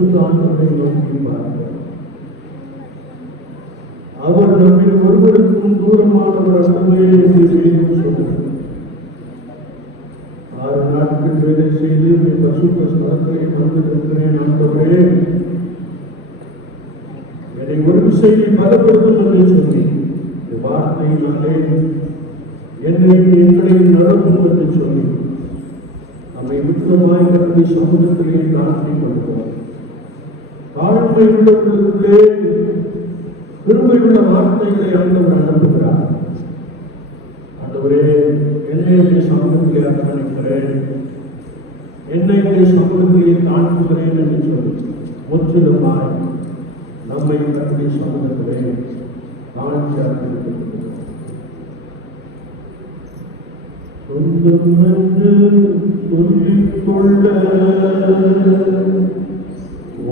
பரிசுத்த ஆண்டவரை நோக்கி பார்க்கிறோம். அவர் நம்மில் ஒருவருக்கும் தூரமானவர் அல்லவே என்று வேதம் சொல்கிறது. 6 நாட்கள் வேலை செய்து பரிசுத்த ஸ்தலத்தை வந்திருக்கிறேன். ஆண்டவரே, என்னை ஒரு விஷயத்தை பலப்படுத்தும் என்று சொல்லி வார்த்தையினாலே எங்களை நடக்கும் என்று சொல்லி நம்மை விட்டுமாய் கடந்த சமூகத்திலே தாழ்த்திக் கொள்வோம். தாழ்மை உள்ளவர்களுக்குள்ளே கிருபையுள்ள வார்த்தைகளை ஆண்டவர் அனுப்புகிறார். ஆண்டவரே, என்னை சமூகத்திலே அர்ப்பணிக்கிறேன், என்னை சமூகத்திலே தாழ்த்துகிறேன் என்று சொல்லி முற்றிலுமாய் நம்மை கடந்த சமூகத்திலே தாழ்த்தி அர்ப்பணிக்கிறோம். சொந்தம் என்று சொல்லிக்கொள்ள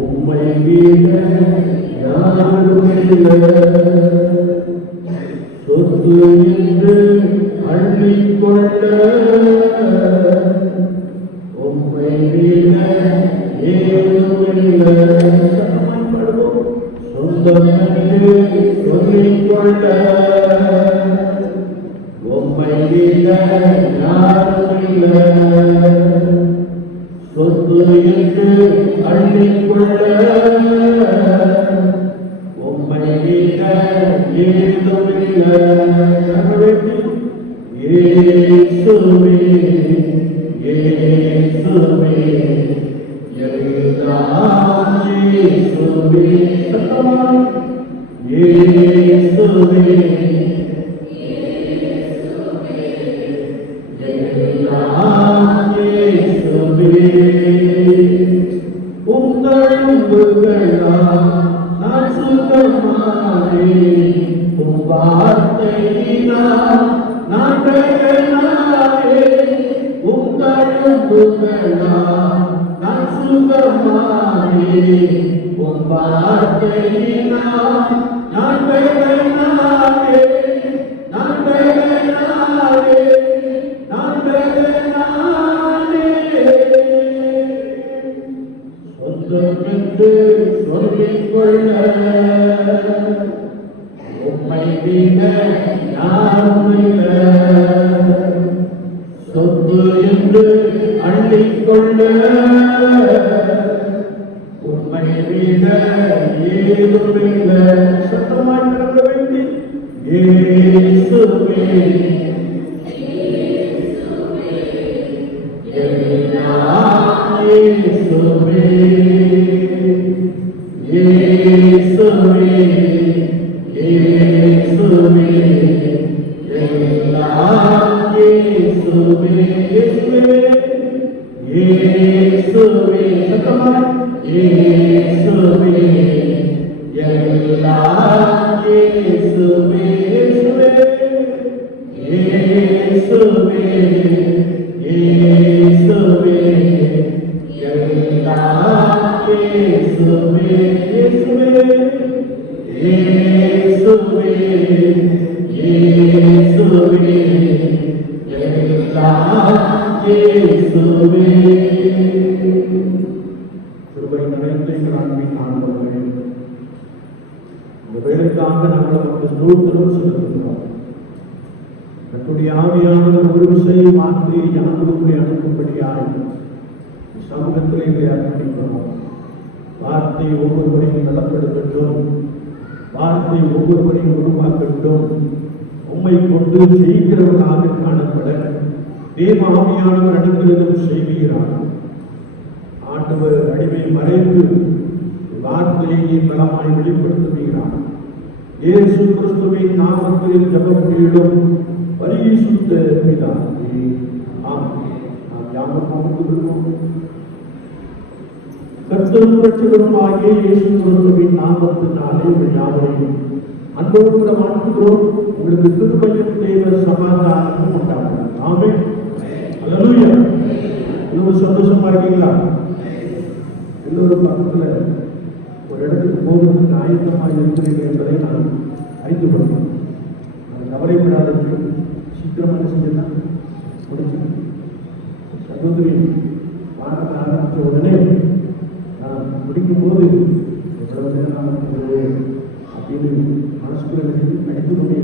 உம்மை சொத்து என்று அள்ளிக்கொள்ள உம்மை ஏதுமில்லை. சொந்தம் என்று சொல்லிக்கொள்ள உம்மை யாருமில்லை. சொத்து என்று அள்ளிக்கொள்ள உம்மை ஏதுமில்லை. இயேசுவே இயேசுவே எல்லாம் இயேசுவே இயேசுவே எல்லாம் இயேசுவே. உங்களுக்கெல்லாம் நான் சுகமானேன், உம் வார்த்தையினால் நான் பெயர்னானேன். உங்களுக்கெல்லாம் நான் சுகமானேன், உம் வார்த்தையினால் நான் பெயர்னானேன். நான் பெயர்னானேன், நான் பெயர்னானேன். சொந்தம் என்று சொல்லிக்கொள்ள உம்மை யாருமில்லை. சொத்து என்று அள்ளிக்கொள்ள உம்மை ஏதுமில்லை. சத்தமாய் நடக்க வேண்டி இயேசுவே எல்லாம் இயேசுவே இயேசுவே இயேசுவே எல்லாம் இயேசுவே இயேசுவே சத்தமாய் இயேசுவே எல்லாம் இயேசுவே இயேசுவே இயேசுவே எல்லாம் இயேசுவே இயேசுவே இயேசுவே எல்லாம் இயேசுவே. கிருபை நிறைந்த எங்கள் அன்பின் ஆண்டவரே, இந்த வேலைக்காக நாங்கள் நமக்கு ஸ்தோத்திரம் செலுத்துகிறோம். நம்முடைய ஆவியானவர் ஒரு விஷயம் மாற்றி யாருக்குள்ளே அனுப்பும்படியாக சமூகத்தில் இதை அர்ப்பணிக்கிறோம். வார்த்தை ஒவ்வொருவரையும் நலப்படுத்தட்டும், வார்த்தை ஒவ்வொருவரையும் உருவாக்கட்டும். உம்மை கொண்டு செய்கிறவர்களாக காணப்பட தேவ ஆவியானவர் இடங்களிலும் செய்கிறார். ஆண்டவர் அடிமை மறைந்து வார்த்தையை பலமாய் வெளிப்படுத்துகிறார். இயேசு கிறிஸ்துவின் நாமத்தில் ஜெபம் பரிசுத்த பிதாவே ஆமென். நாம் யாவரும் அமர்ந்திருக்கிறோம். கர்த்தரும் இரட்சகருமாகிய இயேசு கிறிஸ்துவின் நாமத்தினாலே உங்கள் யாவரையும் அன்போடு வாழ்த்துகிறோம். உங்களுக்கு கிருபையும் தேவ சமாதானமும் உண்டாகும். ஆமென். அல்லேலூயா. எல்லோரும் சந்தோஷமா இருக்கீங்களா? எல்லோரும் பக்கத்துல ஒரு இடத்துக்கு போவதற்கு ஆயத்தமாக இருக்கிறீர்கள் என்பதை நான் அறிந்து கொள்கிறேன். அதை கவலைப்படாதற்கு சீக்கிரமாக செஞ்சுதான் முடிச்சு. சகோதரி பாடத்தை ஆரம்பித்த உடனே நான் முடிக்கும் போது எவ்வளவு நேரம் அப்படின்னு மனசுக்குள்ள நடித்து கொண்டே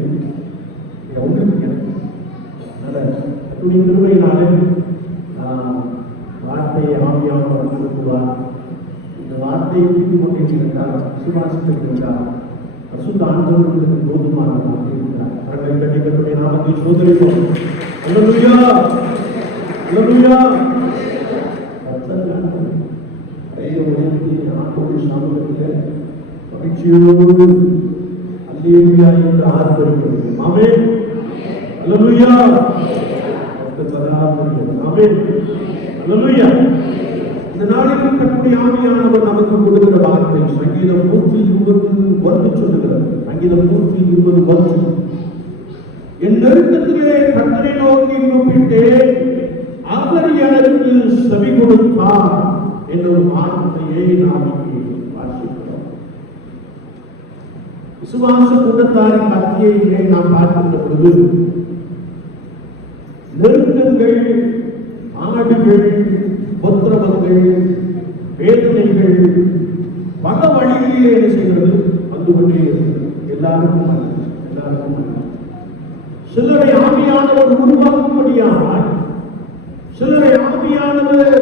உங்களுக்கு எனக்கு அதனால அத்துடைய திருவையினாலே வார்த்தையை ஆவியானவர் அனுப்புவார். இந்த வார்த்தையை தூக்கி கொண்டிருக்கிறார், விசுவாசித்திருக்கிறார், பரிசுத்த ஆண்டவர்களுக்கு போதுமானதாக இருக்கிறார். அவர்களை கட்டிக்கக்கூடிய நாமத்தை சோதரிப்போம். அல்லேலூயா, அல்லேலூயா. சமூகத்தில் மகிழ்ச்சியோடு அல்லேலூயா என்று ஆர்ப்பரிக்கிறது. ஆமென், அல்லேலூயா, ஆமென், அல்லேலூயா. இந்த நாளில் கர்த்தருடைய ஆவியானவர் நமக்கு கொடுக்கிற வார்த்தை சங்கீதம் 120 சொல்லுகிறது. சங்கீதம் 120 என் நெருக்கத்திலே கர்த்தரை நோக்கி கூப்பிட்டேன், அவர் எனக்கு செவி கொடுத்தார் என்ற ஒரு வார்த்தையை நாம் வாசிக்கிறோம். விசுவாச கூட்டத்தாரின் மத்தியிலே நாம் பார்க்கின்ற பொழுது நெருக்கங்கள், ஆடுகள், உபத்திரவங்கள், வேதனைகள் பல வழிகளிலே என்ன செய்கிறது வந்து கொண்டே எல்லாருக்கும் சிலரை ஆவியானவர் உருவாக்கும்படியானால், சிலரை ஆவியானவர்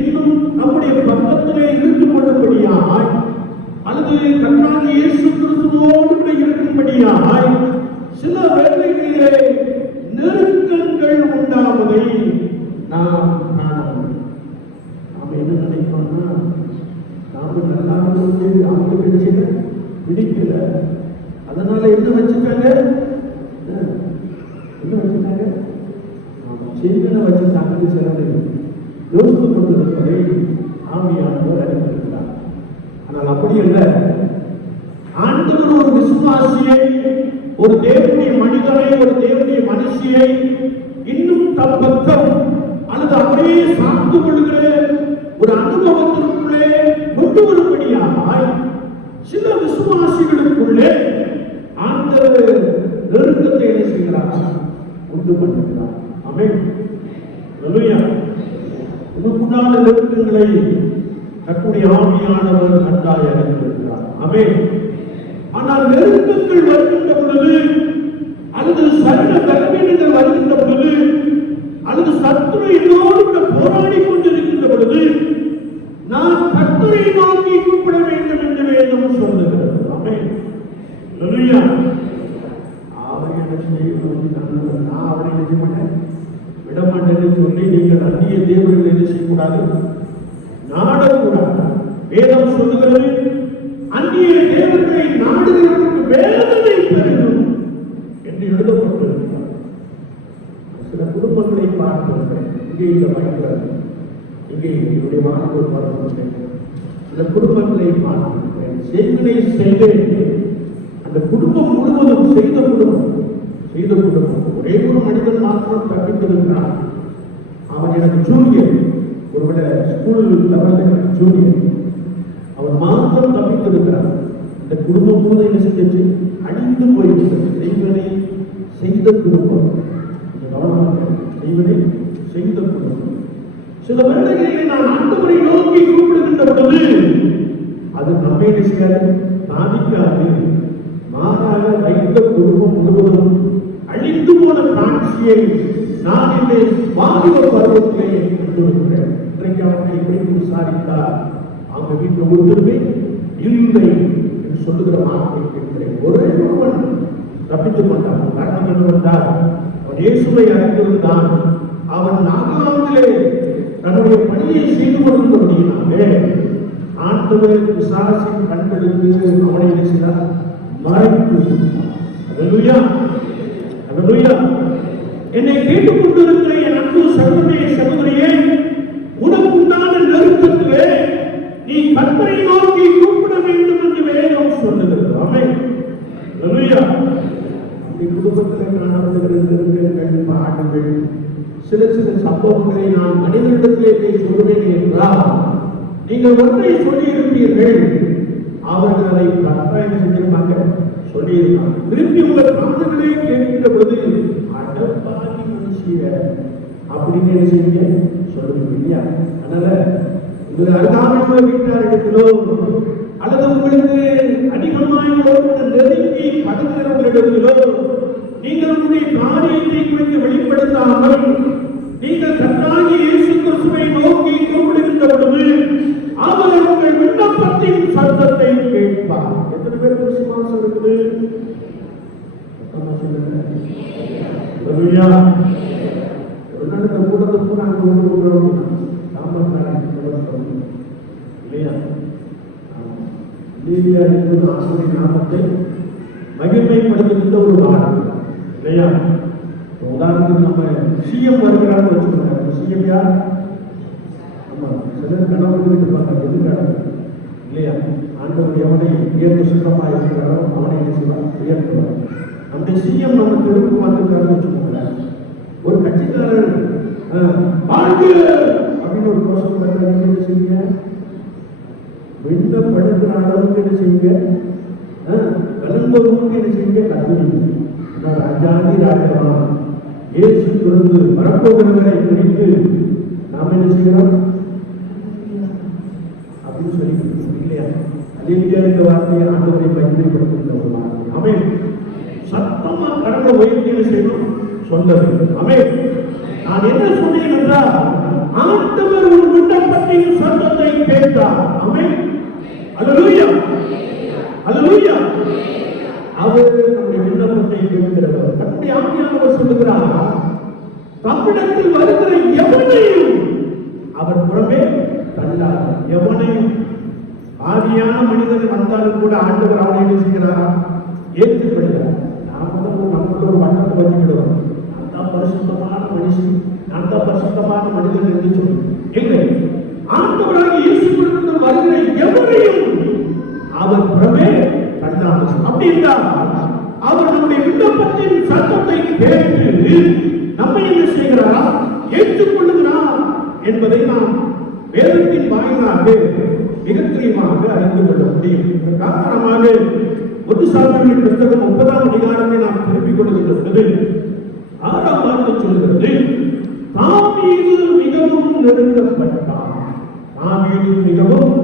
இன்னும் நம்முடைய பக்கத்திலே இருந்து கொள்ளும்படியாய், அல்லது கர்த்தராகிய இயேசு கிறிஸ்துவோடு கூட இருக்கும்படியாய் சில வேளைகளிலே நெருக்கங்கள் உண்டாவதை நாம் காணலாம். நாம் என்ன நினைப்போம்னா, நாம நல்லா இருந்து அவங்களுக்கு பிடிக்கல, அதனால என்ன வச்சுட்டாங்க, செய்வன வச்சுட்டாங்க. சிலரை யோசித்துக் கொண்டிருப்பதை ஆவியானவர் அறிந்திருக்கிறார். ஆனால் அப்படி அல்ல. ஆண்டவர் ஒரு விசுவாசியை, ஒரு தேவனுடைய மனிதனை, ஒரு தேவனுடைய மனுஷியை இன்னும் தம் பக்கம் அல்லது அப்படியே சார்ந்து கொள்கிற ஒரு அனுபவத்திற்குள்ளே கொண்டு வரும்படியாய் சில விசுவாசிகளுக்குள்ளே ஆண்டவர் நெருக்கத்தை என்ன செய்கிறார், உண்டு பண்ணுகிறார். ஆமென், அல்லேலூயா. உங்களுக்குண்டான நெருக்கங்களை கர்த்தருடைய ஆவியானவர் நன்றாய் அறிந்திருக்கிறார். ஆமென். ஆனால் நெருக்கங்கள் வருகின்ற பொழுது, அல்லது சரீர பலவீனங்கள் வருகின்ற பொழுது, அல்லது சத்துரு என்னோடு கூட போராடி கொண்டிருக்கின்ற பொழுது நான் கர்த்தரை நோக்கி கூப்பிட வேண்டும் என்று வேதம் சொல்லுகிறது. ஆமென், அல்லேலூயா. அவரை என்ன செய்யணும், நான் அவரை என்ன செய்ய மாட்டேன், விடமாட்டேன்னு சொல்லி நீங்கள் அந்நிய தேவர்கள் என்ன செய்யக்கூடாது, நாடக்கூடாது. வேதம் சொல்லுகிறது, அந்நிய தேவர்களை நாடுகிறவருக்கு வேதனை பெறும் என்று எழுதப்பட்டிருக்கிறார். சில குடும்பங்களை பார்க்கிறேன், இங்கே இந்த பயங்கர இங்கே என்னுடைய மாணவர் பார்க்கிறேன், சில குடும்பங்களை பார்க்கிறேன், செய்வினை செய்தேன், அந்த குடும்பம் முழுவதும் செய்த குடும்பம் ஒரே ஒரு மனிதன் மாத்திரம் தப்பித்திருக்கிறான். அவன் எனக்கு ஜூனியர், ஒருவேளை ஸ்கூல் லெவலில் எனக்கு ஜூனியர், அவன் மாத்திரம் தப்பித்திருக்கிறான். இந்த குடும்பம் முழுவதும் என்ன செஞ்சு அழிந்து போயிருக்கிறது. செய்வனை செய்த குடும்பம், செய்வனை செய்த குடும்பம். சில வேளைகளில் நான் ஆண்டவரை நோக்கி கூப்பிடுகின்ற பொழுது அது நம்மை பாதிக்காது, மாறாக வைத்த குடும்பம் முழுவதும் அழிந்து போன காட்சியை நான் என்னை வாலிப பருவத்திலே கண்டிருக்கிறேன். இன்றைக்கு அவனை எப்படி விசாரித்தார், அவங்க வீட்டில் ஒருத்தருமே இல்லை என்று சொல்லுகிற வார்த்தை கேட்கிறேன். ஒரே ஒருவன் தப்பித்துக் கொண்டான். காரணம் என்னவென்றால் அவன் இயேசுவை அறிந்திருந்தான். அவன் நாகாந்திலே தன்னுடைய பணியை செய்து கொண்டிருந்தபடியினாலே ஆண்டவர் விசாரித்து கண்டெடுத்து அவனை செய்தார், மறைத்து. அல்லேலூயா, அல்லேலூயா. என்னை கேட்டுக் கொண்டிருக்கிற என் அன்பு சகோதரிய சகோதரியே, உனக்குண்டான நெருக்கத்திலே நீ கர்த்தரை நோக்கி கூப்பிட வேண்டும் என்று வேதம் சொல்லுகிறது. ஆமென், அல்லேலூயா. குடும்பத்தில் காணப்படுகிற நெருக்கங்கள், பாடுகள், சில சம்பவங்களை நான் மனிதனிடத்திலே போய் சொல்லுவேன் என்றால் நீங்கள் ஒன்றை சொல்லி இருப்பீர்கள், அவர்கள் அதை கட்டாயம் செஞ்சிருப்பாங்க, சொல்லியிருக்காங்க. திருப்பி உங்கள் காதுகளே கேட்கின்ற பொழுது அடப்பாதி மனுஷிய அப்படின்னு என்ன செய்ய சொல்லுவீங்க இல்லையா? அதனால உங்கள் அருகாமையுள்ள வீட்டாரிடத்திலோ அல்லது உங்களுக்கு அதிகமாயுள்ளவர்கள் நெருங்கி படுகிறவர்களிடத்திலோ நீங்கள் உங்களுடைய காரியத்தை குறித்து வெளிப்படுத்தாமல் நீங்கள் கர்த்தராகிய இயேசு கிறிஸ்துவை நோக்கி கூப்பிடுகின்ற பொழுது அவர் உங்கள் விண்ணப்பத்தின் சத்தத்தை கேட்பார். எத்தனை பேருக்கு விசுவாசம் இருக்குது? இல்லையா? ஒரு நாள் இந்த கூட்டத்துக்கு நாங்கள் கூப்பிடுறோம். இல்லையா? லீவியா என்பது ஆசிரிய நாமத்தை மகிமைப்படுத்துகின்ற ஒரு நாடு. இல்லையா? உதாரணத்துக்கு நம்ம சிஎம் வருகிறான்னு வச்சுக்கோங்க. சிஎம் யார்? ஆமா, சிலர் கனவு இருப்பாங்க. எதுக்காக? இல்லையா? ஆண்டவர் எவனை உயர்ந்த சுத்தமாக இருக்கிறாரோ அவனை உயர்த்துவார். நம்முடைய சிஎம் நம்ம தெருவுக்கு வந்திருக்காருன்னு வச்சுக்கோங்க. ஒரு கட்சிக்காரர் வாழ்க்கை அப்படின்னு ஒரு கோஷம் என்ன செய்யுங்க? விண்ணப்படுகிற அளவுக்கு என்ன செய்யுங்க? கலந்தவர்களுக்கு என்ன செய்யுங்க? கத்துவீங்க. ராஜாதி ராஜாவான் இயேசு கிறிஸ்து வரப்போகிறவரை குறித்து நாம் என்ன செய்கிறோம் அப்படின்னு சொல்லி இல்லையா? அல்லேலூயா என்ற வார்த்தையை ஆண்டவரை மகிமைப்படுத்துகின்ற ஒரு வார்த்தை. ஆமென். சத்தமா கடந்த உயர்த்தி என்ன செய்யணும்? சொல்ல வேண்டும். ஆமென். நான் என்ன சொன்னேன் என்றால் ஆண்டவர் ஒரு விண்ணப்பத்தின் சத்தத்தை கேட்டார். ஆமென். அல்லேலூயா, அல்லேலூயா. அவர் நம்முடைய விண்ணப்பத்தை கேட்கிறவர். நம்முடைய ஆவியானவர் சொல்லுகிறார், தம்மிடத்தில் வருகிற எவனையும் அவர் புறமே தள்ளார். எவனையும் ஆவியான மனிதன் வந்தாலும் கூட ஆண்டவர் அவனை என்ன செய்கிறாரா? ஏற்றுக்கொள்கிறார். நாம நமக்கு ஒரு வண்ணத்தை வச்சுக்கிடுவோம். நான் தான் பரிசுத்தமான மனுஷன், நான் தான் பரிசுத்தமான மனிதன் என்று சொல்லி இல்லை. ஆண்டவராக இயேசு கிறிஸ்து வருகிற எவனையும் அவர் புறமே தள்ளார். அப்படி என்றால் அவர் நம்முடைய விண்ணப்பத்தின் சத்தத்தை கேட்டு நம்மை என்ன செய்கிறாரா? ஏற்றுக்கொள்ளுகிறார் என்பதை நாம் வேதத்தின் வாயிலாக மிக தெளிவாக அறிந்து கொள்ள முடியும். காரணமாக 1 சாமுவேல் புத்தகம் 30ஆம் அதிகாரத்தை நாம் திருப்பிக் கொள்கின்ற பொழுது 6ஆம் வார்த்தை சொல்கிறது, தாவீது மிகவும் நெருக்கப்பட்டான். தாவீது மிகவும்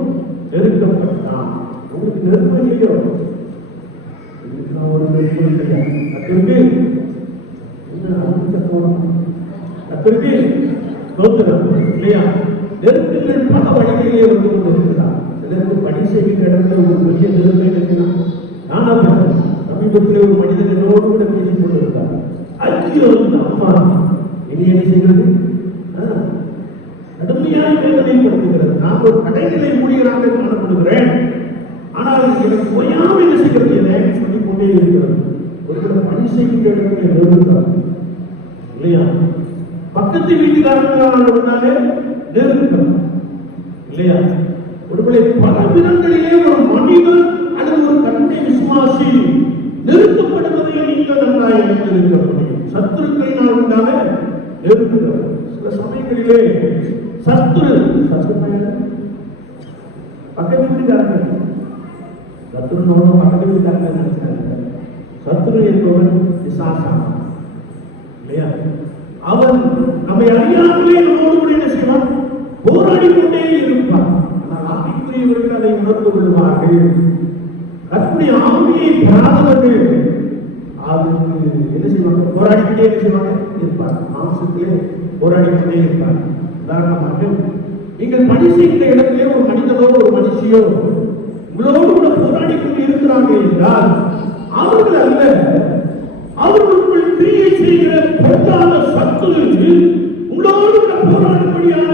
நெருக்கப்பட்டான். உங்களுக்கு நெருக்கம் இல்லையோ? ஒரு நெருக்கம் இல்லையா? கத்திற்கு கத்திற்கு தோத்துறோம் இல்லையா? நெருக்கங்கள் பல வழிகளிலே வந்து கொண்டிருக்கிறார். சிலருக்கு பணி செய்கின்ற இடத்துல ஒரு பெரிய நெருக்கம் சமீபத்தில் ஒரு மனிதன் என்னோடு கூட பேசிக் கொண்டிருந்தார். ஐயோ அம்மா இனி என்ன செய்கிறது? கடுமையான வேதனைப்படுத்துகிறது. நான் ஒரு கடைநிலை ஊழியராக காணப்படுகிறேன். ஆனால் எனக்கு ஓயாம என்ன செய்கிறது இல்லை சொல்லிக் கொண்டே இருக்கிறது. ஒரு பணி செய்கின்ற இடத்துல நெருக்கிறார் இல்லையா? பக்கத்து வீட்டுக்காரர்களாலே நெருக்கம் இல்லையா? ஒருவேளை பல விதங்களிலே ஒரு மனிதன் அல்லது ஒரு கட்டை விசுவாசி நெருக்கப்படுவதை நீங்கள் நன்றாக இருக்க முடியும். சத்துருக்களினால் உண்டான நெருக்கம். சில சமயங்களிலே சத்துரு பக்கத்து வீட்டுக்காரர்கள் சத்துருனோட பக்கத்து வீட்டுக்காரர்கள் நினைச்சாங்க. சத்துரு என்பவன் விசாசம் இல்லையா? அவன் நம்மை அறியாமலே நம்மோடு கூட என்ன செய்வான்? போராடி கொண்டே இருப்பான். ஆனால் ஆவிக்குரியவர்கள் அதை உணர்ந்து கொள்வார்கள். கர்த்தருடைய ஆவியை பெறாதவர்கள் அதுக்கு என்ன செய்வாங்க? போராடிக்கிட்டே என்ன செய்வாங்க? இருப்பார். மாம்சத்திலே போராடிக்கொண்டே இருப்பார். உதாரணமாக நீங்கள் பணி செய்கிற இடத்திலே ஒரு மனிதனோ ஒரு மனுஷியோ உங்களோடு கூட போராடி கொண்டு இருக்கிறாங்க என்றால் அவர்கள் அல்ல, அவர்களுக்குள் கிரியை செய்கிற பொருளாத சத்துரு உங்களோடு கூட போராடும்படியான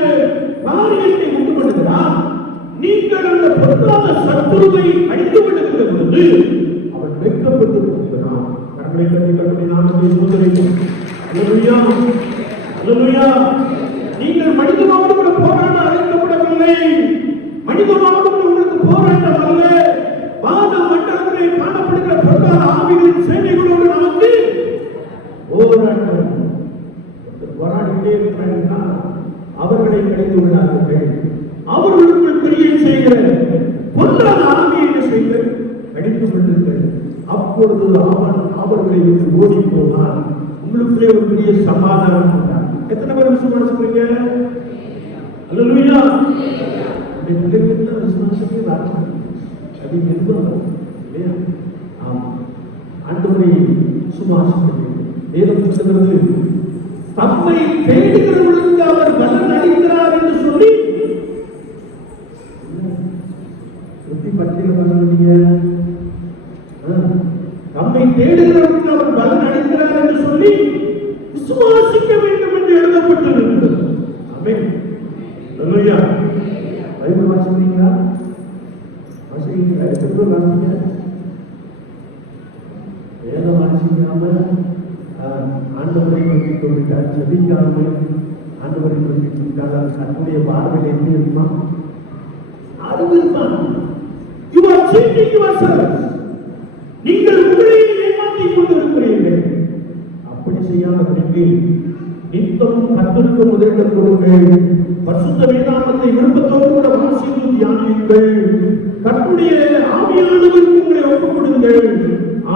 காரியத்தை உண்டு பண்ணுகிறார். நீங்கள் அந்த பொருளாத சத்துருவை அழித்து விடுகிற பொழுது அவன் வெட்கப்பட்டு கொடுக்கிறான். கண்களை கட்டி கட்டி நாமத்தை சோதனைக்கும். அல்லேலூயா, அல்லேலூயா. நீங்கள் மனிதனோடு கூட போராட அழைக்கப்படவில்லை. மனிதனோடு கூட உங்களுக்கு போராட்டம் அல்ல. வான மண்டலத்திலே காணப்படுகிற பொருளாத ஆவிகளின் சேனைகளோடு நமக்கு போராட்டம். போராடிட்டே இருக்கிறாங்கன்னா அவர்களை கிடைத்து விடாதீர்கள். அவர்களுக்குள் கிரியை செய்கிற பொருளாத ஆவியை என்ன செய்கிற கடித்து கொண்டிருங்கள். அப்பொழுது அவன் அவர்களை விட்டு ஓடி போனான். உங்களுக்குள்ளே ஒரு பெரிய சமாதானம். எத்தனை பேர் விசுவாசிக்கிறீங்க? அல்லேலூயா. தேடுகிறவர்களுக்கு அவர் பலன் அளிக்கிறார் என்று சொல்லி சுத்தி பற்றிய நீங்க நம்மை தேடுகிறவர்களுக்கு அவர் பலன் அளிக்கிறார் என்று சொல்லி விசுவாசிக்க வேண்டும் என்று எழுதப்பட்டிருக்கிறது. ஆமென். அல்லேலூயா. பைபிள் வாசிக்கிறீங்களா? வாசிக்கிறீங்களா? எத்தனை வாசிங்க? வேதம் வாசிக்காம ஆண்டவரை நோக்கி சொல்லிட்டார், செபிக்காம ஆண்டவரை நோக்கி சொல்லிட்டால் அது கண்ணுடைய பார்வையில் எப்படி இருக்குமா? அறிவு இருப்பான். You are cheating yourself. நீங்கள் உங்களையே ஏமாற்றிக் கொண்டிருக்கிறீர்கள். அப்படி செய்யாதபடிக்கு நித்தமும் கர்த்தருக்கு முதலிடம் கொடுங்கள். பரிசுத்த வேதாகமத்தை விருப்பத்தோடு கூட வாசித்து தியானியுங்கள். கர்த்தருடைய ஆவியானவருக்கு உங்களை ஒப்புக் கொடுங்கள்.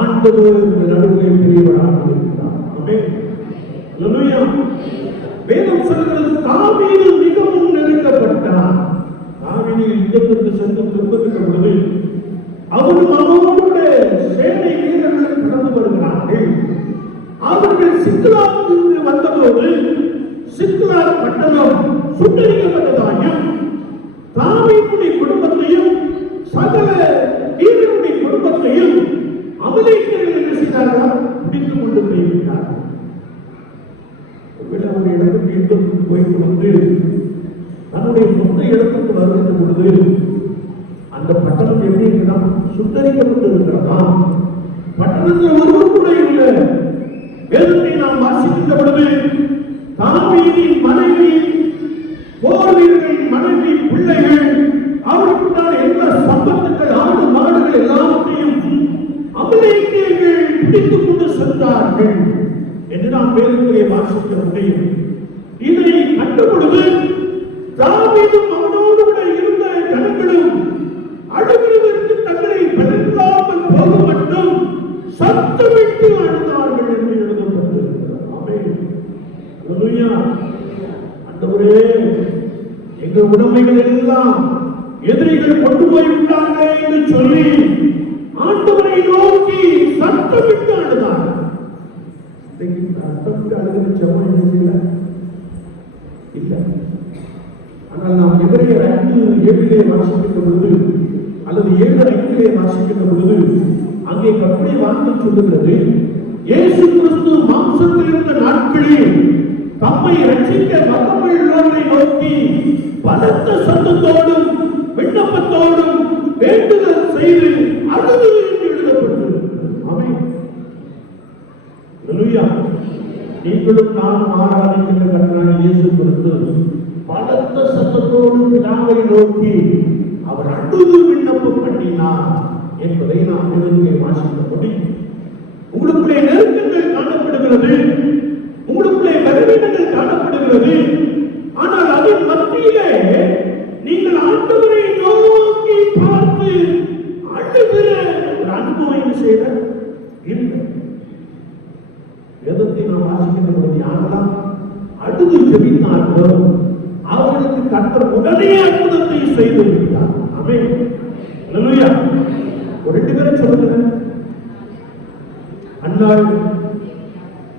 ஆண்டவர் நடுவிலே பெரியவராக இருக்கிறார். ஆமென். அல்லேலூயா. வேதம் சொல்கிறது தாவீது மிகவும் நெருக்கப்பட்டார். தாவீது யுத்தத்திற்கு சென்று திரும்புகிற பொழுது அவரும் அவரோட சேனை வீரர்கள் கடந்து வருகிறார்கள். அவர்கள் சிக்லாக்கு வந்தபோது சிக்லாக் பட்டணம் சுட்டரிக்கப்பட்டதாயும் தாவீதுடைய குடும்பத்தையும் சகல வீரருடைய குடும்பத்தையும் அமலேக்கியர்கள் என்ன செய்தார்கள்? பிடித்துக் கொண்டு போய்விட்டார்கள். ஒரு இடத்துக்கு யுத்தத்துக்கு போய்ட்டு வந்து தன்னுடைய சொந்த இடத்துக்கு வருகின்ற பொழுது அந்த பட்டணம் எப்படி இருக்கிறதா? சுட்டரிக்கப்பட்டு இருக்கிறதா? பட்டணத்தில் ஒருவர் கூட இல்லை. வேதத்தை நாம் வாசிக்கின்ற பொழுது தாவீதின் மனைவி, போர் வீரர்களின் மனைவி, பிள்ளைகள், அவருக்குண்டான எல்லா சம்பத்துக்கள், ஆடு மாடுகள் எல்லாவற்றையும் அமலேக்கியர்கள் பிடித்துக் கொண்டு சென்றார்கள் என்று நாம் வேதத்திலே வாசிக்க முடியும். இதை கண்ட பொழுது தாவீதும் அவனோடு கூட இருந்த ஜனங்களும் அழுகிறதற்கு தங்களை பலன்காமல் போக மட்டும் சத்தமிட்டு அழுதார்கள் என்று எழுதப்பட்டிருக்கிறது. ஆமென். அல்லேலூயா. ஆண்டவரே, எங்கள் உடைமைகள் எல்லாம் எதிரிகள் கொண்டு போய்விட்டார்களே என்று சொல்லி ஆண்டவரை நோக்கி சத்தமிட்டு அழுதார்கள். சத்தமிட்டு அழுகிற ஜெபம் என்ன செய்யல? இல்லை. ஆனால் நாம் எபிரேயர் 5:7 வாசிக்கின்ற பொழுது அல்லது 7:5 வாசிக்கின்ற பொழுது அங்கே கர்த்தருடைய வார்த்தை சொல்லுகிறது, இயேசு கிறிஸ்து மாம்சத்தில் இருந்த நாட்களில் தம்மை ரட்சிக்க வல்லமையுள்ளவரை நோக்கி பலத்த சத்தத்தோடும் விண்ணப்பத்தோடும் வேண்டுதல் செய்து அழுது என்று எழுதப்பட்டிருக்கிறது. ஆமென். அல்லேலூயா. நீங்களும் நானும் ஆராதிக்கின்ற கர்த்தராகிய இயேசு கிறிஸ்து பலத்த சத்தத்தோடு பிதாவை நோக்கி அவர் அழுது விண்ணப்பம் பண்ணினார் என்பதை நாம் வேதத்திலே வாசிக்க முடியும். உங்களுக்குள்ளே நெருக்கங்கள் காணப்படுகிறது, உங்களுக்குள்ளே பலவீனங்கள் காணப்படுகிறது. ஆனால் அதன் மத்தியிலே நீங்கள் ஆண்டவரை நோக்கி பார்த்து அழுகிற ஒரு அனுபவம் என்ன செய்ய இல்லை. வேதத்தை நாம் வாசிக்கின்ற பொழுது யாரெல்லாம் அழுது ஜெபித்தார்களோ அவர்களுக்கு கர்த்தர் உடனே அற்புதத்தை செய்து விட்டார். ஆமென். அல்லேலூயா. ஒரு 2 பேரை சொல்லுங்க. அன்னாள்,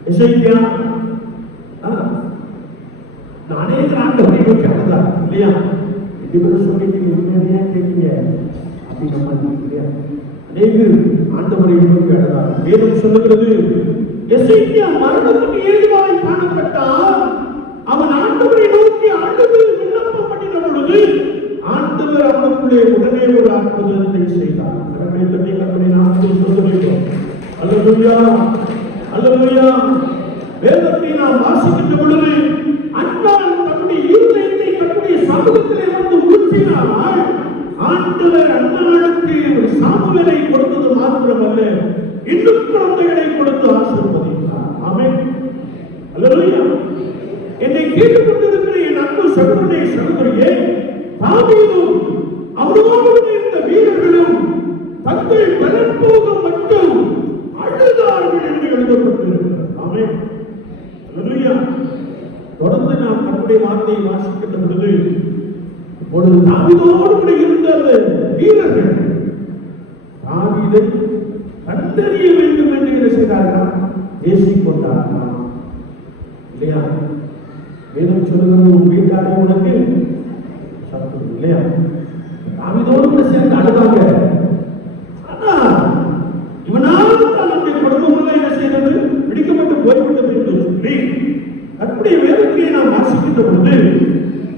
எசேக்கியா, அநேக ஆண்டவரை நோக்கி அழுதார் இல்லையா? 2 பேரும் சொல்லிட்டு உண்மையா கேட்கீங்க அப்படி நம்ம இல்லையா? அநேக ஆண்டவரை நோக்கி அழுதார். வேதம் சொல்லுகிறது, எசேக்கியா மரணத்துக்கு ஏதுவாய் காணப்பட்டார். அவன் ஆண்டவரை நோக்கி அழுது விண்ணப்பம் பண்ணின பொழுது ஆண்டவர் அவனுக்குள்ளே உடனே ஒரு அற்புதத்தை செய்தார். கடவுளை தன்னை கற்பனை நாமத்தை சொல்ல வேண்டும். அல்லேலூயா. அல்லேலூயா. வேதத்தை நாம் வாசிக்கின்ற பொழுது அன்னாள் தன்னுடைய இருதயத்தை கர்த்தருடைய சமூகத்திலே வந்து ஊற்றினாள். ஆண்டவர் அன்னாளுக்கு ஒரு சாமுவேலை கொடுத்தது மாத்திரமல்ல, இன்னும் குழந்தைகளை கொடுத்து ஆசீர்வதித்தார். ஆமென். அல்லேலூயா. என்னை கேட்டுக்கொண்டிருக்கிற என் அன்பு சகோதரனே, சகோதரியே, தாவீதும் அவரோடு இருந்த வீரர்களும் தங்கள் பலன் போக மட்டும் அழுதார்கள் என்று எழுதப்பட்டிருக்கிறது. ஆமென். அல்லேலூயா. தொடர்ந்து நாம் கர்த்தருடைய வார்த்தையை வாசிக்கின்ற பொழுது ஒரு தாவீதோடு கூட இருந்த வீரர்கள் தாவீதை கண்டறிய வேண்டும் என்று என்ன செய்தார்கள்? பேசிக் கொண்டார்கள் இல்லையா? வேதம் சொல்லுகிறது உன் வீட்டாரே உனக்கு சத்துரு இல்லையா? தாவீதோடு கூட சேர்ந்து அழுதாங்க. ஆனா இவனால் தன்னுடைய குடும்பம் என்ன செய்தது? பிடிக்கப்பட்டு போய்விட்டது என்று சொல்லி கர்த்தருடைய வேதத்தை நாம் வாசிக்கின்ற பொழுது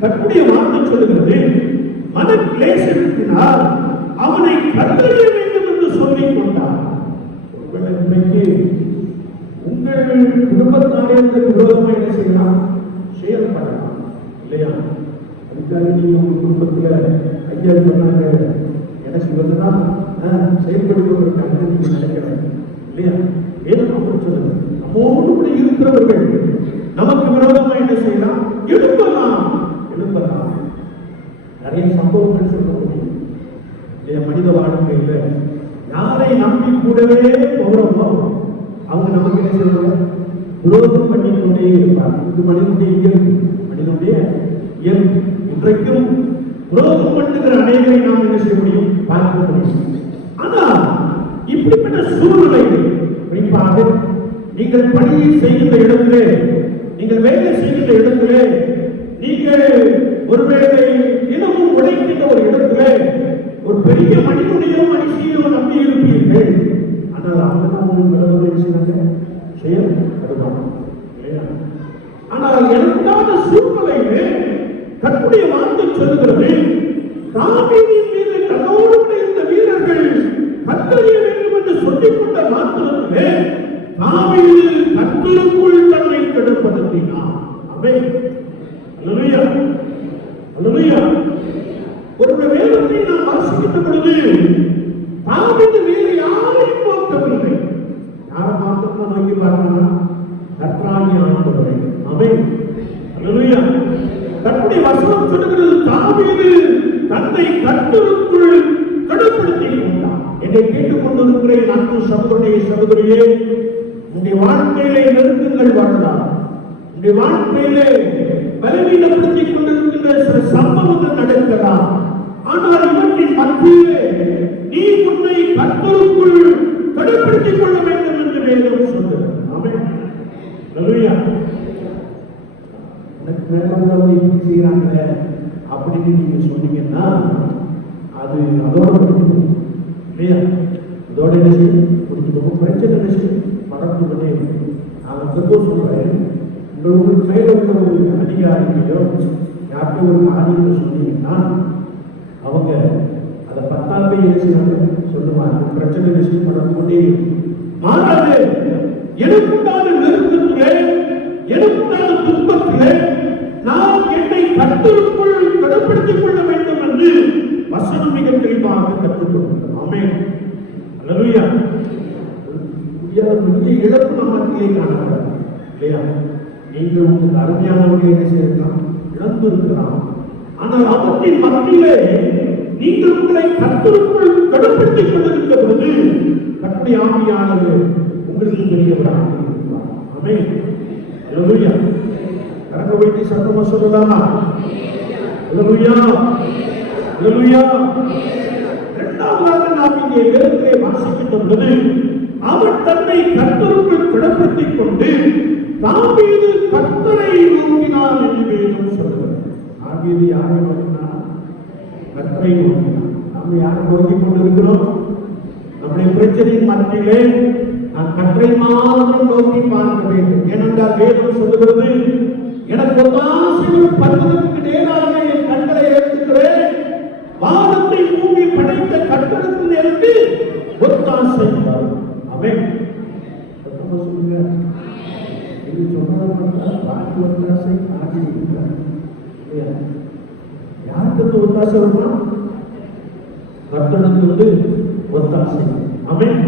கர்த்தருடைய வார்த்தை சொல்லுகிறது, மன கிளேசத்தினால் அவனை கல்லெறிய வேண்டும் என்று சொல்லிக் கொண்டார். இன்றைக்கு உங்கள் குடும்பத்தாரே விரோதமாக என்ன செய்யலாம்? செயல்படலாம் இல்லையா? அதுக்காக நீங்க உங்க குடும்பத்துல ஐயா சொன்னாங்க எனக்கு இவங்கதான் செயல்படுவதற்கு நீங்க நினைக்கிறேன் இல்லையா? வேதம் அப்படி சொல்லுங்க. நம்மோடு கூட இருக்கிறவர்கள் நமக்கு விரோதமாக என்ன செய்யலாம்? எழுப்பலாம். நிறைய சம்பவங்கள் சொல்ல முடியும் இல்லையா? மனித வாழ்க்கையில யாரை நம்பி கூடவே போகிறோமோ அவங்க நமக்கு என்ன செய்வாங்க? விரோதம் பண்ணிக்கொண்டே இருப்பாங்க. இது மனிதனுடைய இயல்பு, மனிதனுடைய இயல்பு. இன்றைக்கும் விரோதம் பண்ணுகிற அனைவரை நாம் என்ன செய்ய முடியும்? பார்க்க முடியும். ஆனால் இப்படிப்பட்ட சூழ்நிலையில் குறிப்பாக நீங்கள் பணியை செய்கின்ற இடத்திலே, நீங்கள் வேலை செய்கின்ற இடத்திலே, நீங்கள் ஒருவேளை தினமும் உழைக்கின்ற ஒரு இடத்திலே ஒரு பெரிய மனிதனையோ மனுஷியோ நம்பி இருப்பீர்கள். ஆனால் அவங்கதான் உங்களுக்கு செயல் அதுதான். ஆனால் எனக்கான சூழ்நிலையிலே கர்த்தருடைய வார்த்தை சொல்லுகிறது, தாவீதின் மீது தன்னோடு இருந்த வீரர்கள் கல்லெறிய வேண்டும் என்று சொல்லிக் கொண்ட மாத்திரத்திலே தாவீது கர்த்தருக்குள் தன்னை திடப்படுத்தினார். ஆமென். அல்லேலூயா, அல்லேலூயா. ஒரு வேதத்தை நாம் வாசிக்கின்ற பொழுது தாவீது வேறு யாரையும் நோக்கவில்லை. யாரை மாத்திரம் நோக்கி பார்க்கணும்னா கர்த்தராகிய ஆண்டவரை. ஆமென். அல்லேலூயா. கர்த்தருடைய வசனம் சொல்லுகிறது, தாவீது தன்னை கர்த்தருக்குள் திடப்படுத்திக் கொண்டார். என்னை கேட்டுக்கொண்டிருக்கிற அன்பு சகோதரனே, சகோதரியே, உன்னுடைய வாழ்க்கையிலே நெருக்கங்கள் வரலாம். உன்னுடைய வாழ்க்கையிலே பலவீனப்படுத்திக் கொண்டிருக்கின்ற சில சம்பவங்கள் நடக்கலாம். ஆனால் இவற்றின் மத்தியிலே நீ உன்னை கர்த்தருக்குள் திடப்படுத்திக் கொள்ள வேண்டும் என்று வேதம் சொல்கிறது. ஆமென். அல்லேலூயா. எனக்கு வேறவங்க இப்படி செய்யறாங்க அப்படின்னு நீங்க சொன்னீங்கன்னா அது அதோட முடிஞ்சிடும் இல்லையா? அதோட முடிஞ்சிடும். பிரச்சனை படத்துக்கிட்டே நான் திரும்ப சொல்றேன், உங்களுக்கு மேல உள்ள ஒரு அதிகாரிகளோ யாருக்கும் ஒரு காரியத்தை சொன்னீங்கன்னா அவங்க அதை 10ஆம் சொல்லுவாங்க. பிரச்சனை விஷயம் படத்துக்கிட்டே மாறாது. எனக்குண்டான நெருக்கத்திலே, எனக்குண்டான துன்பத்திலே நான் என்னை கர்த்தருக்குள் திடப்படுத்திக் கொள்ள வேண்டும் என்று வசனம் மிக தெளிவாக கற்றுக் கொடுக்கிறது. ஆமென். அல்லேலூயா. பெரிய இழப்பு நமக்கு காணப்படாது இல்லையா? நீங்கள் உங்களுக்கு அருமையானவர்களை என்ன செய்யலாம்? இழந்து இருக்கலாம். ஆனால் அவற்றின் மத்தியிலே நீங்கள் உங்களை கர்த்தருக்குள் திடப்படுத்திக் கொண்டிருக்கிற பொழுது கர்த்தருடைய ஆவியானவர் உங்களுக்கு பெரியவராக இருக்கிறார். ஆமென். அல்லேலூயா. கரங்க வைத்து சத்தமா சொல்லலாமா? அல்லேலூயா, அல்லேலூயா. இரண்டாவதாக நாம் இங்கே வேதத்திலே வாசிக்கின்ற பொழுது அவர் தன்னை கர்த்தருக்குள் திடப்படுத்திக் கொண்டு தாவீது கர்த்தரை நோக்கினார் என்று வேதம் சொல்கிறது. தாவீது யாரை நோக்கினார்? கர்த்தரை நோக்கினார். நாம் யாரை நோக்கிக் கொண்டிருக்கிறோம்? நம்முடைய பிரச்சனையின் மத்தியிலே நான் கர்த்தரை மாத்திரம் நோக்கி பார்க்க வேண்டும். ஏனென்றால் வேதம் சொல்லுகிறது, எனக்கு ஒத்தாசைகள் பர்வதத்துக்கு நேராக என் கண்களை ஏற்றுகிறேன், வானத்தை பூமி படைத்த கர்த்தருக்கு எனக்கு ஒத்தாசை வரும். ஆமென். சொல்லுங்க. இது சொன்னதை பாக்கி ஒத்தாசை ஆகி இல்லையா? யாருக்கு ஒத்தாசை வருமா? கர்த்தருக்கு ஒத்தாசை. ஆமென்.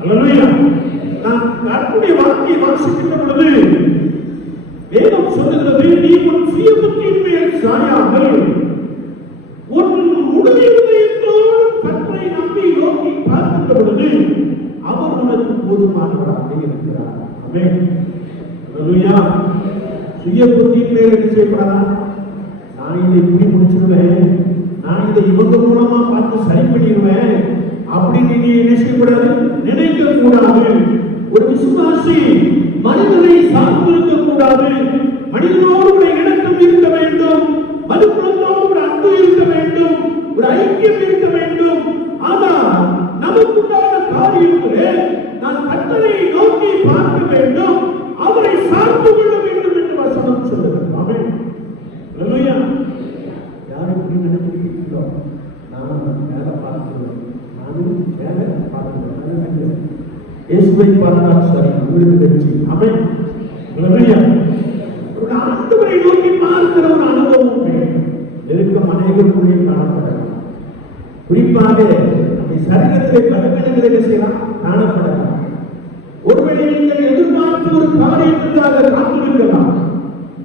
அல்லேலூயா. நான் கர்த்தருடைய வார்த்தையை வாசிக்கின்ற பொழுது வேதம் சொல்லுகிறது, நீ உன் சுய புத்தியின் மேல் சாயாமல் உன் முழு இதயத்தோடு கர்த்தரை நம்பி நோக்கி பார்க்கின்ற பொழுது அவர் உனக்கு போதுமானவராக இருக்கிறார். ஆமென். அல்லேலூயா. சுய புத்தியின் மேல் என்ன செய்யப்படாதா? நான் இதை இப்படி முடிச்சிருவேன், நான் இதை இவங்க மூலமா பார்த்து சரி பண்ணிடுவேன் அப்படின்னு நீ என்ன செய்யக்கூடாது? நினைக்க கூடாது. ஒரு விசுவாசி மனிதனை சார்ந்திருக்க கூடாது. மனிதனோடு இயேசுவை பார்த்தால் சரி, உங்களுக்கு வெற்றி. ஆமென். அல்லேலூயா. ஒரு ஆண்டவரை நோக்கி பார்க்கிற ஒரு அனுபவம் நெருக்கம் அனைவருக்குள்ளே காணப்படலாம். குறிப்பாக நம்முடைய சரீரத்திலே கலக்கணங்களை செய்யலாம் காணப்படலாம். ஒருவேளை நீங்கள் எதிர்பார்த்து ஒரு காரியத்திற்காக காத்திருக்கலாம்.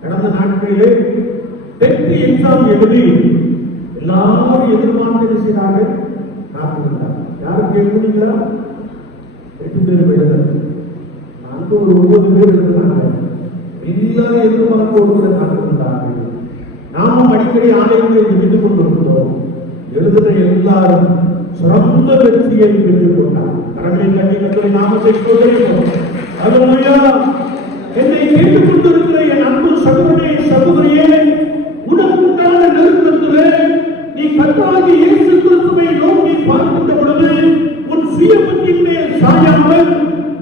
கடந்த நாட்களிலே டென்த் எக்ஸாம் எழுதி எல்லாரும் எதிர்பார்த்து செய்தாங்க, காத்திருந்தாங்க. யாரும் கேட்குறீங்களா? 8 பேர் எழுதுறது, நான்கு ஒரு 9 பேர் எழுதுனாங்க. எல்லாரும் எதிர்பார்ப்போடு காத்திருந்தார்கள். நாமும் அடிக்கடி ஆலயங்களை தெரிந்து கொண்டிருக்கிறோம். எழுதுகிற எல்லாரும் சிறந்த வெற்றியை பெற்றுக் கொண்டார். கடமை கட்டிகளை நாமத்தை சொல்லுகிறோம். அல்லேலூயா. என்னை கேட்டுக் கொண்டிருக்கிற என் அன்பு சகோதரனே, சகோதரியே, உனக்குண்டான நெருக்கத்திலே நீ கர்த்தராகிய இயேசு கிறிஸ்துவை நோக்கி பார்க்கின்ற பொழுது உன் சுய புத்தியின் மேல் சாயாமல்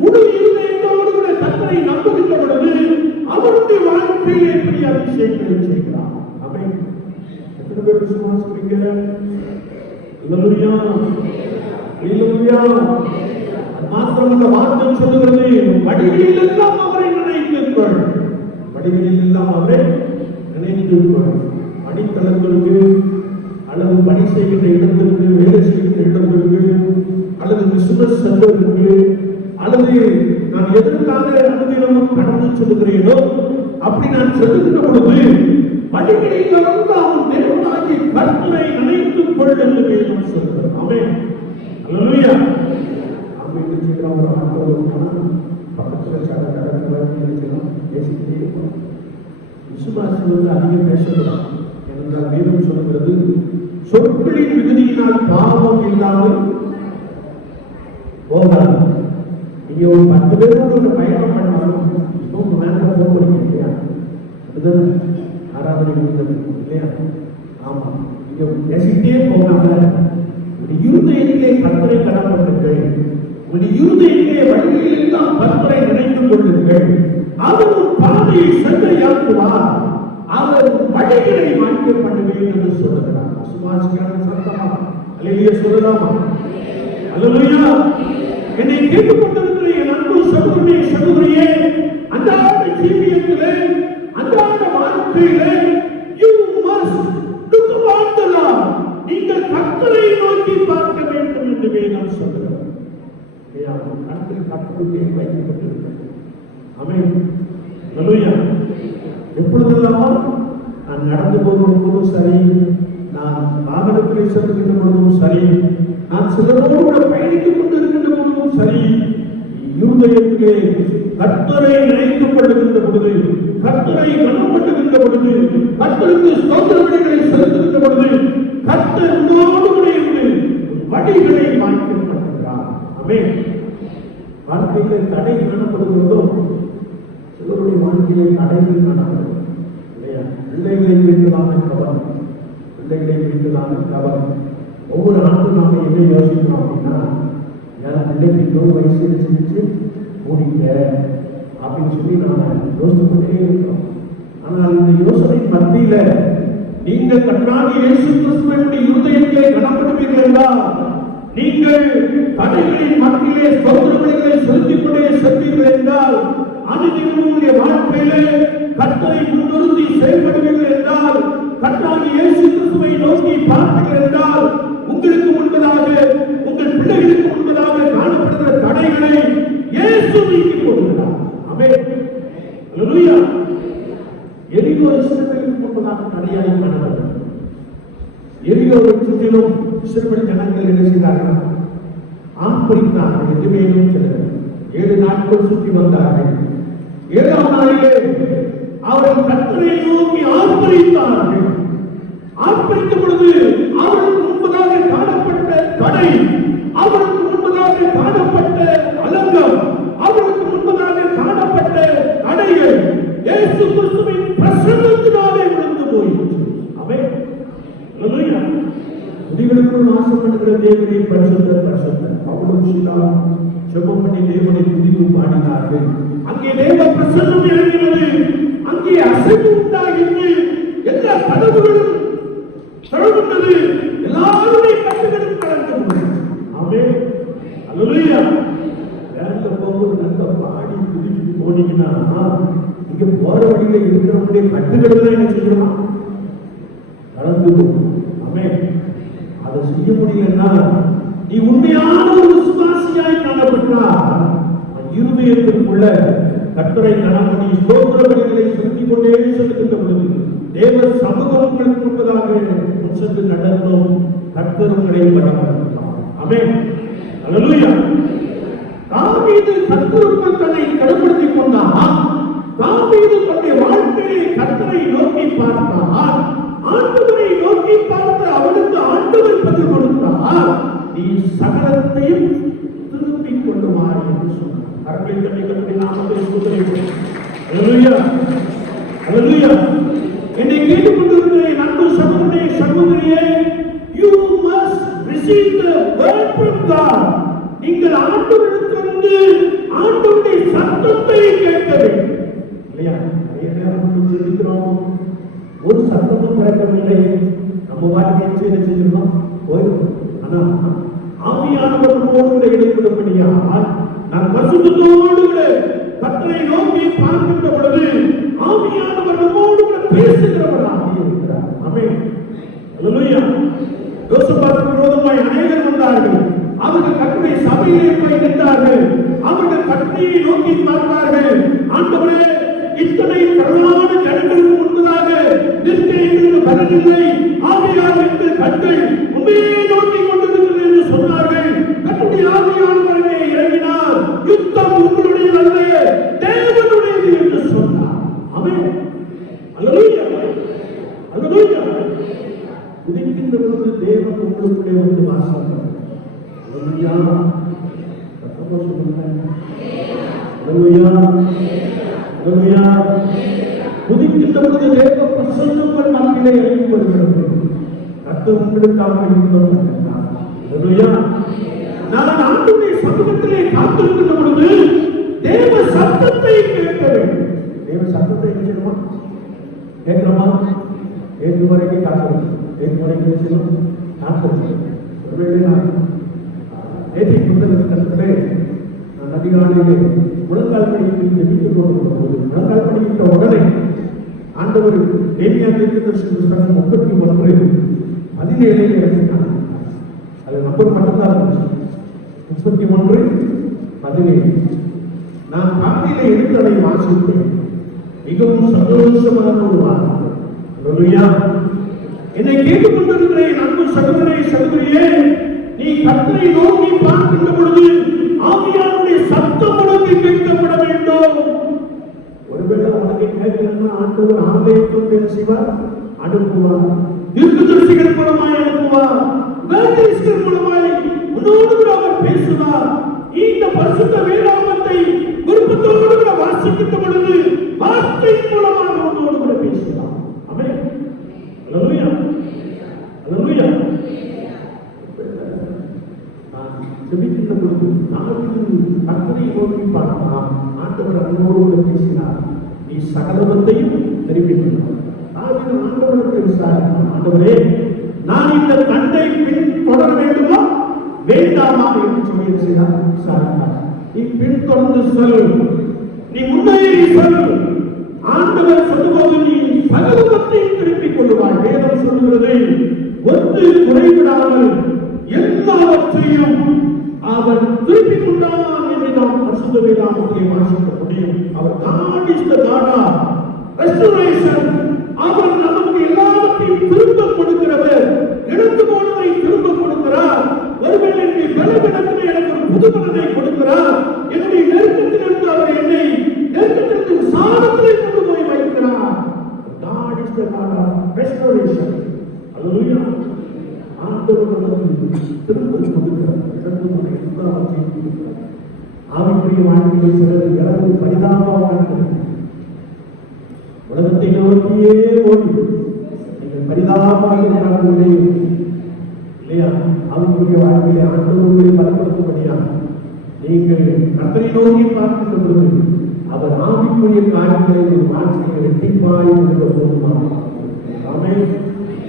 முழு இருதயத்தோடு கூட கர்த்தரை நம்புகின்ற பொழுது அவருடைய வாழ்க்கையிலே பெரிய அபிஷேகங்களை செய்கிறார். ஆமென். எத்தனை பேர் விசுவாசிக்கிறீங்க? அல்லேலூயா. அல்லேலூயா. மாத்திரமல்ல, வார்த்தை சொல்லுகிறது, வழிகளில் எல்லாம் அவரை நினைத்துக்கொள். வழிகளில் எல்லாம் அவரை நினைத்துக்கொள். அடித்தளங்களுக்கு அல்லது பணி செய்கின்ற இடத்திற்கு, வேலை செய்கின்ற இடத்திற்கு, அல்லது பிசினஸ் சென்டருக்கு, அல்லது நான் எதற்காக அனுதினமும் கடந்து சொல்லுகிறேனோ அப்படி நான் சொல்லுகின்ற பொழுது வழிகளில் அவன் தேவனாகிய கர்த்தரை நினைத்துக் கொள் என்று வேதம் சொல்கிறது. ஆமென். அல்லேலூயா. ஆமென். சீக்கிரம் ஒரு ஆண்டவர் பக்கத்தில் பேசிக்கிட்டே இருக்கணும். விசுவாசி அதிகம் பேசக்கூடாது. என்றால் வேதம் சொல்கிறது, சொற்களின் மிகுதியினால் பாவம் இல்லாமல் போகாது. நீங்க ஒரு 10 பேரோடு ஒரு பயணம் பண்ணாலும் உங்க மேல போகிறீங்க இல்லையா? அதுதான் ஆராதனை இல்லையா? ஆமா. நீங்க பேசிக்கிட்டே போகாம உங்களுடைய இருதயத்திலே கர்த்தரை கடன்பட்டுங்கள். உங்களுடைய இருதயத்திலே வழிகளில் எல்லாம் கர்த்தரை நினைத்துக் கொள்ளுங்கள். அவர் பாதையை செல்லையாக்குவார். அவர் வழிகளை மாற்றி பண்ணுவேன் என்று சொல்லுகிறார். சுவாசிக்கான சத்தமா அல்லேலூயா சொல்லலாமா? அல்லேலூயா. என்னை கேட்டுக்கொண்டிருக்கிற என் அன்பு சகோதரனே, சகோதரியே, அன்றாட ஜீவியத்திலே, அன்றாட வாழ்க்கையிலே you must look upon the Lord. நீங்கள் கர்த்தரை நோக்கி பார்க்க வேண்டும் என்று வேதம் சொல்கிறது. கர்த்தருடைய வைக்கப்பட்டிருக்கிறது. ஆமென். அல்லேலூயா. எப்பொழுதெல்லாம் நான் நடந்து போகும்போதும் சரி, நான் வாகனத்தில் செல்கின்ற பொழுதும் சரி, நான் சிலரோடு கூட பயணித்துக் கொண்டிருக்கின்ற பொழுதும் சரி, இருதயத்திலே கர்த்தரை நினைத்துக் கொள்ளுகின்ற பொழுது, கர்த்தரை கனப்படுத்துகின்ற பொழுது, கர்த்தருக்கு ஸ்தோத்திர பலிகளை செலுத்துகின்ற பொழுது, கர்த்தர் உங்களோடு கூட இருந்து வழிகளை மாற்றிக்கொள்கிறார். ஆமென். வாழ்க்கையிலே தடை காணப்படுகிறதோ? சிலருடைய வாழ்க்கையிலே தடைகள் காணப்படும் இல்லையா? பிள்ளைகளை குறித்துதான கவனம், பிள்ளைகளை குறித்துதான கவனம். ஒவ்வொரு ஆண்டும் நாம என்ன யோசிக்கிறோம் அப்படின்னா, என் பிள்ளைக்கு 100 வயசு வச்சு முடிக்க அப்படின்னு சொல்லி நாம யோசித்து கொண்டே இருக்கிறோம். ஆனால் இந்த யோசனை மத்தியில நீங்கள் கர்த்தராகிய இயேசு கிறிஸ்துவினுடைய இருதயத்திலே கனப்படுவீர்கள் என்றால், நீங்கள் தடைகளின் மத்தியிலே ஸ்தோத்திர பலிகளை செலுத்திக் கொண்டே செல்வீர்கள் என்றால், அனுதினமுடைய வாழ்க்கையிலே கர்த்தரை முன்னிறுத்தி செயல்படுவீர்கள் என்றால், கர்த்தராகிய இயேசு கிறிஸ்துவை நோக்கி பார்ப்பீர்கள் என்றால், உங்களுக்கு முன்பதாக, உங்கள் பிள்ளைகளுக்கு முன்பதாக காணப்படுகிற தடைகளை இயேசு நீக்கி போடுகிறார். ஆமென். அல்லேலூயா. எரிகோ இஸ்ரவேலுக்கு முன்பதாக தடையாய் காணப்பட்டது. எரிகோவை சுற்றிலும் இஸ்ரவேல் ஜனங்கள் என்ன செய்தார்கள்? ஆர்ப்பரித்தார்கள். எதுவேனும் சொல்லுங்கள். 7 நாட்கள் சுற்றி வந்தார்கள். 7ஆம் நாளிலே அவர்கள் கர்த்தரை நோக்கி ஆர்ப்பரித்தார்கள். ஆர்ப்பரித்த பொழுது அவர்களுக்கு முன்பதாக காணப்பட்ட தடை, அவர்களுக்கு முன்பதாக காணப்பட்ட அலங்கம், அவர்களுக்கு முன்பதாக காணப்பட்ட தடைகள் இயேசு கிறிஸ்துவின் பிரசன்னத்தினாலே விழுந்து போயிற்று. ஆமென். அல்லேலூயா. துதிகளுக்குள் ஆசைப்படுகிற தேவனை பரிசுத்தர் பரிசுத்தர். பவுலும் சீலாவும் ஜெபம் பண்ணி தேவனை துதித்து பாடினார்கள். அங்கே தேவ பிரசன்னம் இறங்கினது. அங்கே அசைவு உண்டாகிற்று. எல்லா கதவுகளும் திறந்தது. எல்லாருடைய கட்டுகளும் கடந்து போயிற்று. ஆமென். அல்லேலூயா. கடந்து போகும். ஆமென். அதை செய்ய முடியலன்னா நீ உண்மையான ஒரு விசுவாசியாய் காணப்பட்டால் இருதயத்திற்குள்ள கர்த்தரை கனமணி ஸ்தோத்திர பலிகளை செலுத்திக் கொண்டே செல்கின்ற பொழுது தேவ சமூகம் உங்களுக்கு முன்பதாக சென்று நடந்தோம். கர்த்தர் உங்களை பலப்படுத்துவார். ஆமென். அல்லேலூயா. தாவீது கர்த்தருக்குள் தன்னை கடுப்படுத்திக் கொண்டார். தாவீது தன்னுடைய வாழ்க்கையை கர்த்தரை நோக்கி பார்த்தார். ஆண்டவரை நோக்கி பார்த்து அவனுக்கு ஆண்டவர் பதில் கொடுத்தார். நீ சகலத்தையும் திருப்பிக் கொள்ளுவாய் என்று சொன்னார். கர்த்தரை தன்னை கர்த்தரை நாமத்தை ஸ்தோத்திரிக்கிறேன். அல்லேலூயா. அல்லேலூயா. என்னை கேட்டுக்கொண்டிருக்கிற என் அன்பு சகோதரனே சகோதரியே, you must receive the word from God. நீங்கள் ஆண்டவரிடத்திலிருந்து ஆண்டவருடைய சத்தத்தை கேட்க வேண்டும். இல்லையா? நிறைய நேரம் இருக்கிறோம், ஒரு சத்தமும் பிறக்கவில்லை, நம்ம வாழ்க்கையை என்ன செஞ்சிருக்கோம் போயிருக்கோம். ஆனா ஆவியானவர் நம்மோடு இடைப்படும்படியால் நாம் பரிசுத்தத்தோடு கர்த்தரை நோக்கி பார்க்கின்ற பொழுது ஆவியானவர் நம்மோடு பேசுகிறவராக இருக்கிறார். ஆமென். அல்லேலூயா. யோசபாத்துக்கு விரோதமாய் அநேகர் வந்தார்கள். அவர்கள் கர்த்தருடைய சபையிலே போய் நின்றார்கள். அவர்கள் கர்த்தரை நோக்கி பார்த்தார்கள். ஆண்டவரே, இத்தனை திரளான ஜனங்களுக்கு முன்பதாக நிற்க எங்களுக்கு பலனில்லை. ஆவியானவர் எங்கள் கண்கள் உண்மையை நோக்கி கொண்டிருக்கிறது என்று சொன்னார்கள். கர்த்தருடைய ஆவியானவரே இறங்கினார். யுத்தம் உங்களுடையது அல்ல, தேவனுடையது என்று சொன்னார். ஆமென். அல்லேலூயா. அல்லேலூயா. உதிக்கின்ற பொழுது தேவன் உங்களுக்குள்ளே வந்து வாசம் பண்ணுகிறார். அல்லேலூயா. கர்த்தர் சொல்லுகிறார். அல்லேலூயா. அல்லேலூயா. உதிக்கின்ற பொழுது தேவ பிரசன்னங்கள் மத்தியிலே இறங்கி வருகிறது. கர்த்தர் உங்களுக்காக யுத்தம் பண்ணுகிறார். அல்லேலூயா. நான் ஆண்டவருடைய சமூகத்திலே காத்திருக்கின்ற பொழுது தேவ சத்தத்தை கேட்க வேண்டும். தேவ சத்தத்தை கேட்கணுமா? கேட்கிறோமா? ஏற்று வரைக்கும் காத்திருக்கணும். ஏற்று வரைக்கும் பேசணும், காத்திருக்கணும். ஒருவேளை நான் நேற்று புத்தகத்திலே நான் அதிகாலையிலே முழங்கால் படிக்கிட்டு வீட்டுக் கொண்டிருந்தபோது முழங்கால் படிக்கின்ற உடனே ஆண்டவர் ஏமியா தீர்க்கதரிசி புத்தகம் 31:17 இறங்கினார். அது நம்பர் மட்டும்தான் இருந்துச்சு. 31:17. நான் காலையில எடுத்ததை வாசிப்பேன். மிகவும் சந்தோஷமான ஒரு வார்த்தை. அல்லேலூயா. என்னை கேட்டுக்கொண்டிருக்கிற என் அன்பு சகோதரனே சகோதரியே, நீ கர்த்தரை நோக்கி பார்க்கின்ற பொழுது ஆவியானுடைய சத்தம் உனக்கு கேட்கப்பட வேண்டும். ஒருவேளை உனக்கு கேட்கலன்னா ஆண்டவர் ஆலயத்தில் என்ன செய்வார்? அனுப்புவார். தீர்க்கதரிசிகள் மூலமாய் அனுப்புவார். வேதரிசிகள் மூலமாய் உன்னோடு கூட அவர் பேசுவார். இந்த பரிசுத்த வேதாகமத்தை விருப்பத்தோடு கூட வாசிக்கின்ற பொழுது வார்த்தையின் மூலமாக உன்னோடு கூட பேசுவார். ஆமென். அல்லேலூயா. அல்லேலூயா. நான் ஜெபிக்கின்ற பொழுது தாவீது கர்த்தரை நோக்கி பார்த்தான். ஆண்டவர் அவனோடு கூட பேசினார். நீ சகலவற்றையும் தெரிவிக்கிறார். தாவீது ஆண்டவருக்கு விசாரித்தான். ஆண்டவரே, நான் இந்த கண்டை பின் தொடர வேண்டுமா வேண்டாமா என்று சொல்லி விசாரித்தார். நீ பின் தொடர்ந்து சொல், நீ முன்னேறி சொல். ஆண்டவர் சொல்லும்போது நீ சகலவற்றையும் திருப்பிக் கொள்ளுவாய். வேதம் சொல்லுகிறது, ஒன்று குறைவிடாமல் எல்லாவற்றையும் அவன் திருப்பிக் கொண்டான் என்று நாம் பரிசுத்த வேதாகமத்தை வாசிக்க முடியும். அவர் God is the God of restoration. அவர் நமக்கு எல்லாவற்றையும் திரும்ப கொடுக்கிறவர். இழந்து போனதை திரும்ப கொடுக்கிறார். ஒருவேளை என்னுடைய பலவீனத்திலே எனக்கு ஒரு புது பலனை கொடுக்கிறார். என்னுடைய நெருக்கத்திலிருந்து அவர் என்னை நெருக்கத்திலிருந்து சாதத்திலே கொண்டு போய் வைக்கிறார். God is the God of restoration. அல்லேலூயா. ஆண்டவர் நமக்கு திரும்ப கொடுக்கிறார். இழந்து போன எல்லாவற்றையும் கொடுக்கிறார். ஆவிக்குரிய வாழ்க்கையில் சிலர் இழந்து பரிதாபமாக உலகத்தை நோக்கியே ஓடி நீங்கள் பரிதாபமாக நடக்கவில்லை இல்லையா? ஆவிக்குரிய வாழ்க்கையை ஆண்டவர்களை பலப்படுத்தும்படியாக நீங்கள் கர்த்தரை நோக்கி பார்க்கின்ற பொழுது அவர் ஆவிக்குரிய காரியங்களை ஒரு வாழ்க்கையை இரட்டிப்பாய் கொடுக்க போதுமாக. ஆமென்.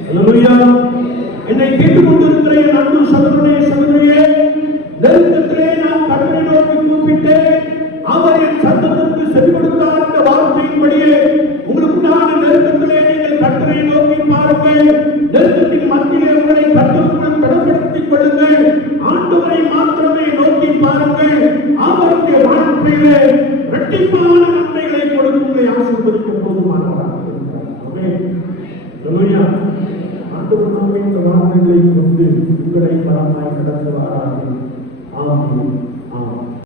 அல்லேலூயா. என்னை கேட்டுக்கொண்டிருக்கிற என் அன்பு சகோதரனே சகோதரியே, நெருக்கத்திலே நான் கர்த்தரை நோக்கி கூப்பிட்டேன். அவர் என் சத்தத்திற்கு செவி கொடுத்தார். இந்த வார்த்தையின்படியே உங்களுக்கு நான் நெருக்கத்திலே நீங்கள் கர்த்தரை நோக்கி பாருங்கள். நெருக்கத்தின் மத்தியிலே உங்களை கட்டுக்குள் தடப்படுத்திக் கொள்ளுங்கள். ஆண்டவரை மாத்திரமே நோக்கி பாருங்கள். அவருடைய வாழ்க்கையிலே இரட்டிப்பான நன்மைகளை கொடுத்து உங்களை ஆசீர்வதிக்க போதுமானவராக இருக்கிறார். ஆமென். அல்லேலூயா. ஆண்டவர் நம்மை இந்த வார்த்தைகளை கொண்டு உங்களை பலமாய் நடத்துவாராக. ஆமென்.